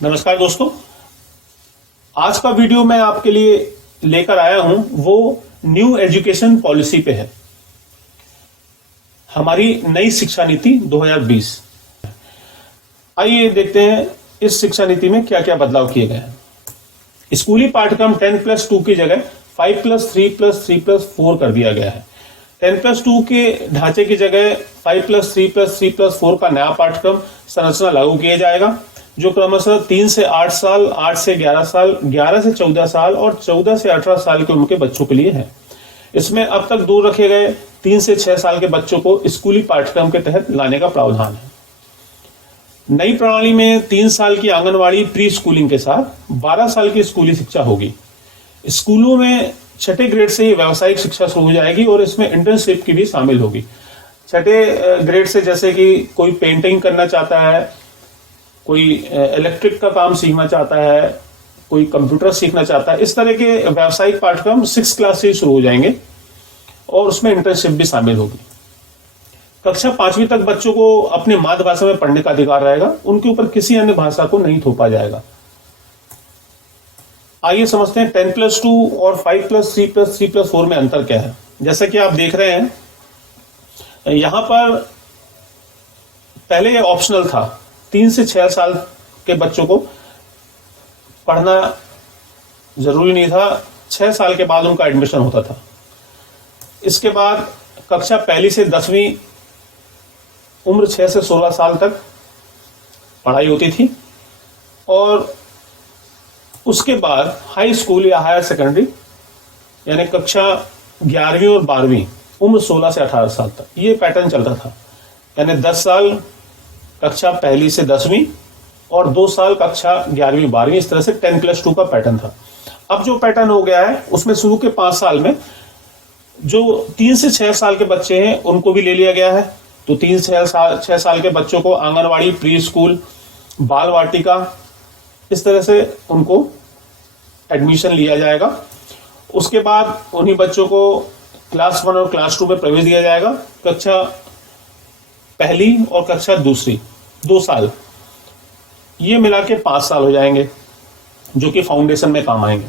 नमस्कार दोस्तों, आज का वीडियो मैं आपके लिए लेकर आया हूं वो न्यू एजुकेशन पॉलिसी पे है। हमारी नई शिक्षा नीति 2020। आइए देखते हैं इस शिक्षा नीति में क्या क्या बदलाव किए गए हैं। स्कूली पाठ्यक्रम 10+2 की जगह 5+3+3+4 कर दिया गया है। 10+2 के ढांचे की जगह 5+3+3+4 का नया पाठ्यक्रम संरचना लागू किया जाएगा, जो क्रमशः 3 से 8 साल, 8 से 11 साल, 11 से 14 साल और 14 से 18 साल के उम्र के बच्चों के लिए है। इसमें अब तक दूर रखे गए 3 से 6 साल के बच्चों को स्कूली पाठ्यक्रम के तहत लाने का प्रावधान है। नई प्रणाली में 3 साल की आंगनवाड़ी प्री स्कूलिंग के साथ 12 साल की स्कूली शिक्षा होगी। स्कूलों में छठे ग्रेड से ही व्यावसायिक शिक्षा शुरू हो जाएगी और इसमें इंटर्नशिप की भी शामिल होगी। छठे ग्रेड से जैसे कि कोई पेंटिंग करना चाहता है, कोई इलेक्ट्रिक का काम सीखना चाहता है, कोई कंप्यूटर सीखना चाहता है, इस तरह के व्यावसायिक पाठ्यक्रम 6 क्लास से शुरू हो जाएंगे और उसमें इंटर्नशिप भी शामिल होगी। कक्षा 5वीं तक बच्चों को अपनी मातृभाषा में पढ़ने का अधिकार रहेगा, उनके ऊपर किसी अन्य भाषा को नहीं थोपा जाएगा। आइए समझते हैं 10+2 और 5+3+3+4 में अंतर क्या है। जैसा कि आप देख रहे हैं, यहां पर पहले ये ऑप्शनल था, 3 से 6 साल के बच्चों को पढ़ना जरूरी नहीं था, 6 साल के बाद उनका एडमिशन होता था। इसके बाद कक्षा 1 से 10वीं उम्र 6 से 16 साल तक पढ़ाई होती थी और उसके बाद हाई स्कूल या हायर सेकेंडरी यानी कक्षा 11वीं और 12वीं उम्र 16 से 18 साल तक, ये पैटर्न चलता था। यानी 10 साल कक्षा 1 से 10वीं और 2 साल कक्षा 11वीं 12वीं, इस तरह से 10+2 का पैटर्न था। अब जो पैटर्न हो गया है उसमें शुरू के 5 साल में जो 3 से 6 साल के बच्चे हैं उनको भी ले लिया गया है। तो 3 से 6 साल के बच्चों को आंगनवाड़ी, प्री स्कूल, बाल वाटिका, इस तरह से उनको एडमिशन लिया जाएगा। उसके बाद उन्हीं बच्चों को क्लास 1 और क्लास 2 में प्रवेश दिया जाएगा। कक्षा 1 और कक्षा 2 साल, ये मिला के 5 साल हो जाएंगे, जो कि फाउंडेशन में काम आएंगे।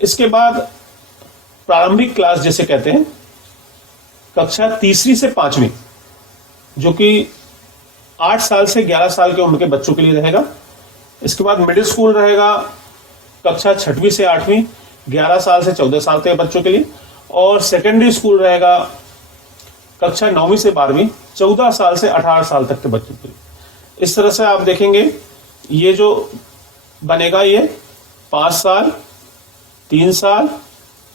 इसके बाद प्रारंभिक क्लास जिसे कहते हैं, कक्षा 3 से 5वीं, जो कि 8 साल से 11 साल के उम्र के बच्चों के लिए रहेगा। इसके बाद मिडिल स्कूल रहेगा, कक्षा 6वीं से 8वीं, 11 साल से 14 साल के बच्चों के लिए। और सेकेंडरी स्कूल रहेगा कक्षा 9वीं से 12वीं, 14 साल से 18 साल तक के बच्चों के लिए। इस तरह से आप देखेंगे ये जो बनेगा, ये 5 साल, 3 साल,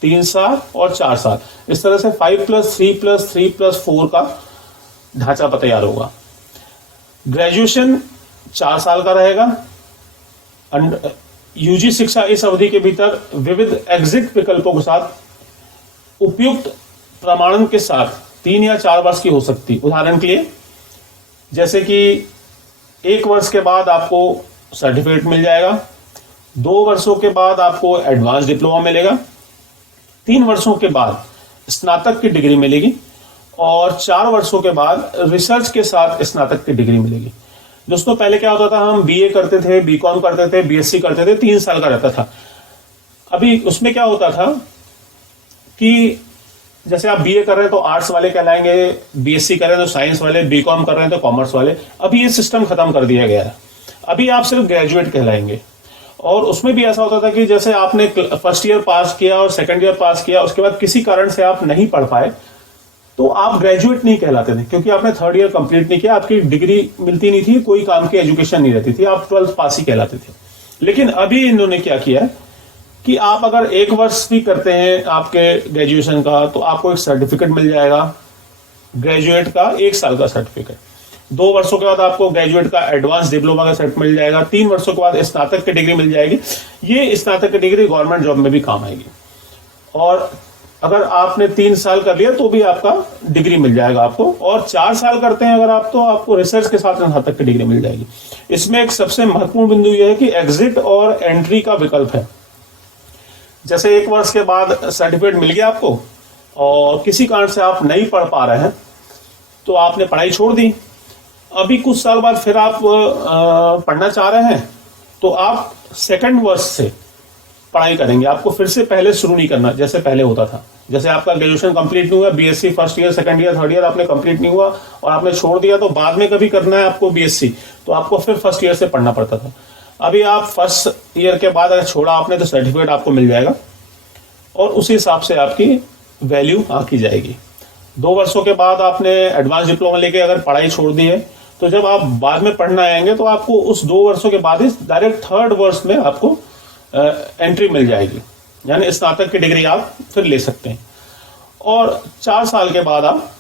3 साल और 4 साल, इस तरह से 5+3+3+4 का ढांचा तैयार होगा। ग्रेजुएशन 4 साल का रहेगा। यूजी शिक्षा इस अवधि के भीतर विविध एग्जिट विकल्पों के साथ उपयुक्त प्रमाणन के साथ 3 या 4 वर्ष की हो सकती। उदाहरण के लिए जैसे कि 1 वर्ष के बाद आपको सर्टिफिकेट मिल जाएगा, 2 वर्षों के बाद आपको एडवांस डिप्लोमा मिलेगा, 3 वर्षों के बाद स्नातक की डिग्री मिलेगी और 4 वर्षों के बाद रिसर्च के साथ स्नातक की डिग्री मिलेगी। दोस्तों, पहले क्या होता था, हम बीए करते थे, बीकॉम करते थे, बीएससी करते थे, 3 साल का रहता था। अभी उसमें क्या होता था कि जैसे आप बीए कर रहे हैं तो आर्ट्स वाले कहलाएंगे, बीएससी कर रहे हैं तो साइंस वाले, बीकॉम कर रहे हैं तो कॉमर्स वाले। अभी ये सिस्टम खत्म कर दिया गया है। अभी आप सिर्फ ग्रेजुएट कहलाएंगे। और उसमें भी ऐसा होता था कि जैसे आपने फर्स्ट ईयर पास किया और सेकंड ईयर पास किया, उसके बाद किसी कारण से आप नहीं पढ़ पाए तो आप ग्रेजुएट नहीं कहलाते थे, क्योंकि आपने 3rd ईयर कंप्लीट नहीं किया, आपकी डिग्री मिलती नहीं थी, कोई काम की एजुकेशन नहीं रहती थी, आप 12th पास ही कहलाते थे। लेकिन अभी इन्होंने क्या किया है कि आप अगर 1 वर्ष भी करते हैं आपके ग्रेजुएशन का, तो आपको एक सर्टिफिकेट मिल जाएगा ग्रेजुएट का, 1 साल का सर्टिफिकेट। 2 वर्षों के बाद आपको ग्रेजुएट का एडवांस डिप्लोमा का सर्टिफिकेट मिल जाएगा। 3 वर्षों के बाद स्नातक की डिग्री मिल जाएगी। ये स्नातक की डिग्री गवर्नमेंट जॉब में भी काम आएगी। और अगर आपने 3 साल कर लिया तो भी आपका डिग्री मिल जाएगा आपको। और 4 साल करते हैं अगर आप, तो आपको रिसर्च के साथ स्नातक की डिग्री मिल जाएगी। इसमें एक सबसे महत्वपूर्ण बिंदु यह है कि एग्जिट और एंट्री का विकल्प है। जैसे 1 वर्ष के बाद सर्टिफिकेट मिल गया आपको और किसी कारण से आप नहीं पढ़ पा रहे हैं, तो आपने पढ़ाई छोड़ दी। अभी कुछ साल बाद फिर आप पढ़ना चाह रहे हैं, तो आप सेकंड वर्ष से पढ़ाई करेंगे, आपको फिर से पहले शुरू नहीं करना जैसे पहले होता था। जैसे आपका ग्रेजुएशन कंप्लीट नहीं हुआ, BSc first year second year third year आपने कंप्लीट नहीं हुआ और आपने छोड़ दिया, तो बाद में कभी करना है आपको बीएससी, तो आपको फिर फर्स्ट ईयर से पढ़ना पड़ता था। अभी आप फर्स्ट ईयर के बाद अगर छोड़ा आपने तो सर्टिफिकेट आपको मिल जाएगा और उसी हिसाब से आपकी वैल्यू आंकी जाएगी। 2 वर्षों के बाद आपने एडवांस डिप्लोमा लेके अगर पढ़ाई छोड़ दी है, तो जब आप बाद में पढ़ना आएंगे तो आपको उस 2 वर्षों के बाद ही डायरेक्ट थर्ड वर्ष में आपको एंट्री मिल जाएगी, यानी स्नातक की डिग्री आप फिर ले सकते हैं। और 4 साल के बाद आप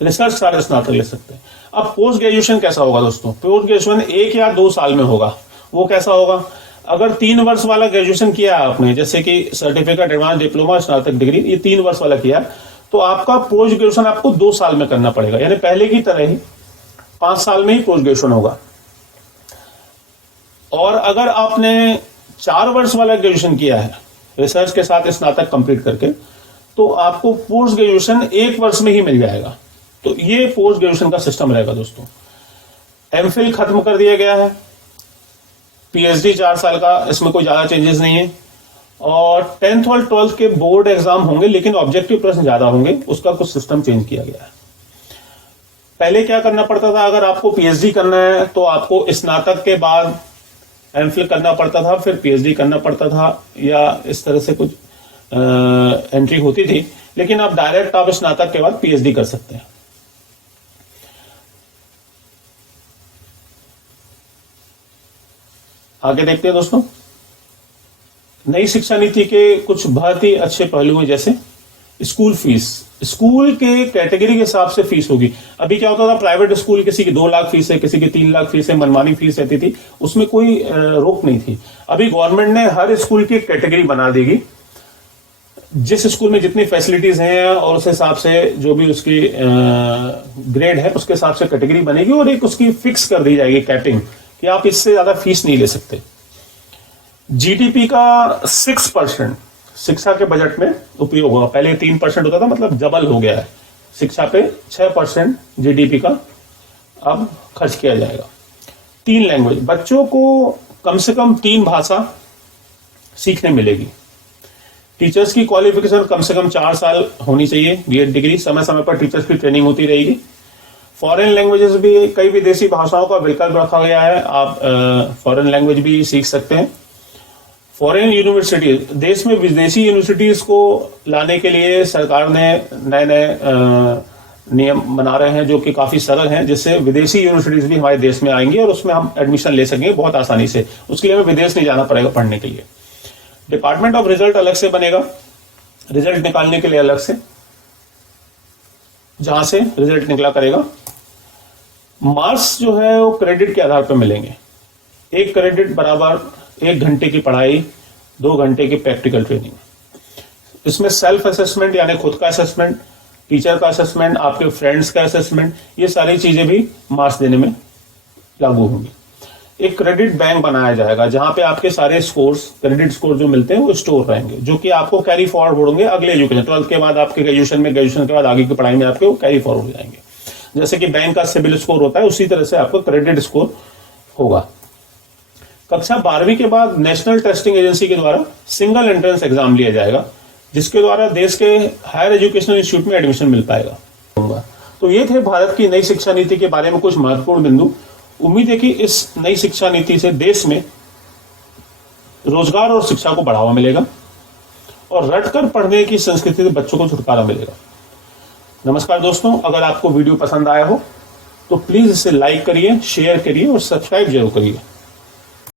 रिसर्च स्कॉलर स्नातक ले सकते हैं। अब पोस्ट ग्रेजुएशन कैसा होगा दोस्तों? पोस्ट ग्रेजुएशन 1 या 2 साल में होगा। वो कैसा होगा? अगर 3 वर्ष वाला ग्रेजुएशन किया है आपने, जैसे कि सर्टिफिकेट, एडवांस डिप्लोमा, स्नातक डिग्री, ये 3 वर्ष वाला किया, तो आपका पोस्ट ग्रेजुएशन आपको 2 साल में करना पड़ेगा, यानी पहले की तरह ही 5 साल में ही पोस्ट ग्रेजुएशन होगा। और अगर आपने 4 वर्ष वाला ग्रेजुएशन किया है रिसर्च के साथ स्नातक कंप्लीट करके, तो आपको पोस्ट ग्रेजुएशन 1 वर्ष में ही मिल जाएगा। तो ये पोस्ट ग्रेजुएशन का सिस्टम रहेगा दोस्तों। एमफिल खत्म कर दिया गया है, पीएचडी 4 साल का, इसमें कोई ज्यादा चेंजेस नहीं है। और 10th और 12th के बोर्ड एग्जाम होंगे, लेकिन ऑब्जेक्टिव प्रश्न ज्यादा होंगे, उसका कुछ सिस्टम चेंज किया गया है। पहले क्या करना पड़ता था? अगर आपको पीएचडी करना है तो आपको स्नातक के बाद एमफिल करना पड़ता था, फिर पीएचडी करना पड़ता था, या इस तरह से कुछ एंट्री होती थी। लेकिन अब डायरेक्ट आप स्नातक के बाद पीएचडी कर सकते हैं। आगे देखते हैं दोस्तों, नई शिक्षा नीति के कुछ बहुत ही अच्छे पहलू हैं, जैसे स्कूल फीस। स्कूल के कैटेगरी के हिसाब से फीस होगी। अभी क्या होता था, प्राइवेट स्कूल किसी की 2 लाख फीस है, किसी की 3 लाख फीस है, मनमानी फीस रहती थी, उसमें कोई रोक नहीं थी। अभी गवर्नमेंट ने हर स्कूल की कैटेगरी बना देगी, जिस स्कूल में जितनी फैसिलिटीज हैं और उस हिसाब से जो भी उसकी ग्रेड है उसके हिसाब से कैटेगरी बनेगी, और एक उसकी फिक्स कर दी जाएगी कैपिंग कि आप इससे ज्यादा फीस नहीं ले सकते। जीडीपी का 6% शिक्षा के बजट में उपयोग होगा। पहले 3% होता था, मतलब डबल हो गया है। शिक्षा पे 6% जीडीपी का अब खर्च किया जाएगा। 3 लैंग्वेज, बच्चों को कम से कम 3 भाषा सीखने मिलेगी। टीचर्स की क्वालिफिकेशन कम से कम 4 साल होनी चाहिए, बीएड डिग्री। समय समय पर टीचर्स की ट्रेनिंग होती रहेगी। फॉरेन लैंग्वेजेस भी, कई विदेशी भाषाओं का विकल्प रखा गया है, आप फॉरेन लैंग्वेज भी सीख सकते हैं। फॉरेन यूनिवर्सिटी, देश में विदेशी यूनिवर्सिटीज को लाने के लिए सरकार ने नए नए नियम बना रहे हैं, जो कि काफी सरल हैं, जिससे विदेशी यूनिवर्सिटीज भी हमारे देश में आएंगी और उसमें हम एडमिशन ले सकेंगे बहुत आसानी से। उसके लिए हमें विदेश नहीं जाना पड़ेगा पढ़ने के लिए। डिपार्टमेंट ऑफ रिजल्ट अलग से बनेगा, रिजल्ट निकालने के लिए अलग से, जहां से रिजल्ट निकला करेगा। मार्क्स जो है वो क्रेडिट के आधार पर मिलेंगे। 1 क्रेडिट बराबर 1 घंटे की पढ़ाई, 2 घंटे की प्रैक्टिकल ट्रेनिंग। इसमें सेल्फ असेसमेंट यानी खुद का असेसमेंट, टीचर का असेसमेंट, आपके फ्रेंड्स का असेसमेंट, ये सारी चीजें भी मार्क्स देने में लागू होंगी। एक क्रेडिट बैंक बनाया जाएगा, जहां पे आपके सारे स्कोर्स, क्रेडिट स्कोर जो मिलते हैं वो स्टोर रहेंगे, जो कि आपको कैरी फॉरवर्ड होंगे अगले एजुकेशन, 12th के बाद आपके ग्रेजुएशन में, ग्रेजुएशन के बाद आगे की पढ़ाई में आपके वो कैरी फॉरवर्ड हो जाएंगे। जैसे कि बैंक का सिबिल स्कोर होता है, उसी तरह से आपको क्रेडिट स्कोर होगा। कक्षा 12वीं के बाद नेशनल टेस्टिंग एजेंसी के द्वारा सिंगल एंट्रेंस एग्जाम लिया जाएगा, जिसके द्वारा देश के हायर एजुकेशनल इंस्टीट्यूट में एडमिशन मिल पाएगा। तो ये थे भारत की नई शिक्षा नीति के बारे में कुछ महत्वपूर्ण बिंदु। उम्मीद है कि इस नई शिक्षा नीति से देश में रोजगार और शिक्षा को बढ़ावा मिलेगा और रटकर पढ़ने की संस्कृति से बच्चों को छुटकारा मिलेगा। नमस्कार दोस्तों, अगर आपको वीडियो पसंद आया हो तो प्लीज इसे लाइक करिए, शेयर करिए और सब्सक्राइब जरूर करिए।